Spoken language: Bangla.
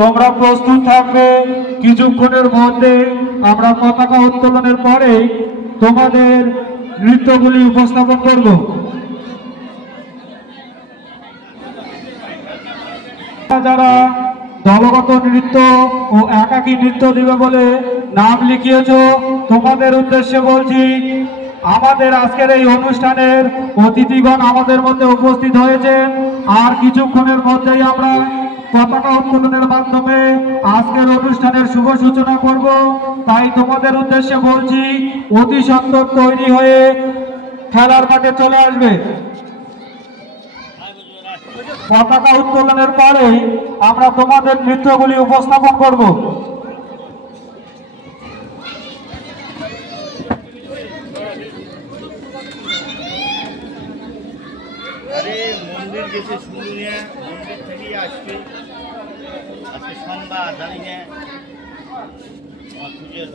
তোমরা প্রস্তুত থাকবে। কিছুক্ষণের মধ্যে আমরা পতাকা উত্তোলনের পরে তোমাদের নৃত্যগুলি উপস্থাপন করব। যারা দলগত নৃত্য ও একাকী নৃত্য দিবে বলে নাম লিখিয়েছ, তোমাদের উদ্দেশ্যে বলছি, আমাদের আজকের এই অনুষ্ঠানের অতিথিগণ আমাদের মধ্যে উপস্থিত হয়েছেন। আর কিছুক্ষণের মধ্যেই আমরা পতাকা উত্তোলনের মাধ্যমে আজকের অনুষ্ঠানের শুভ সূচনা করব। তাই তোমাদের উদ্দেশ্যে বলছি, অতি সত্বর তৈরি হয়ে খেলার মাঠে চলে আসবে। পতাকা উত্তোলনের পরে আমরা তোমাদের নৃত্যগুলি উপস্থাপন করব। মন্দির গেছে শুনিয়া, মন্দির থেকে আজকে সন্ধ্যা জানি না পুজোর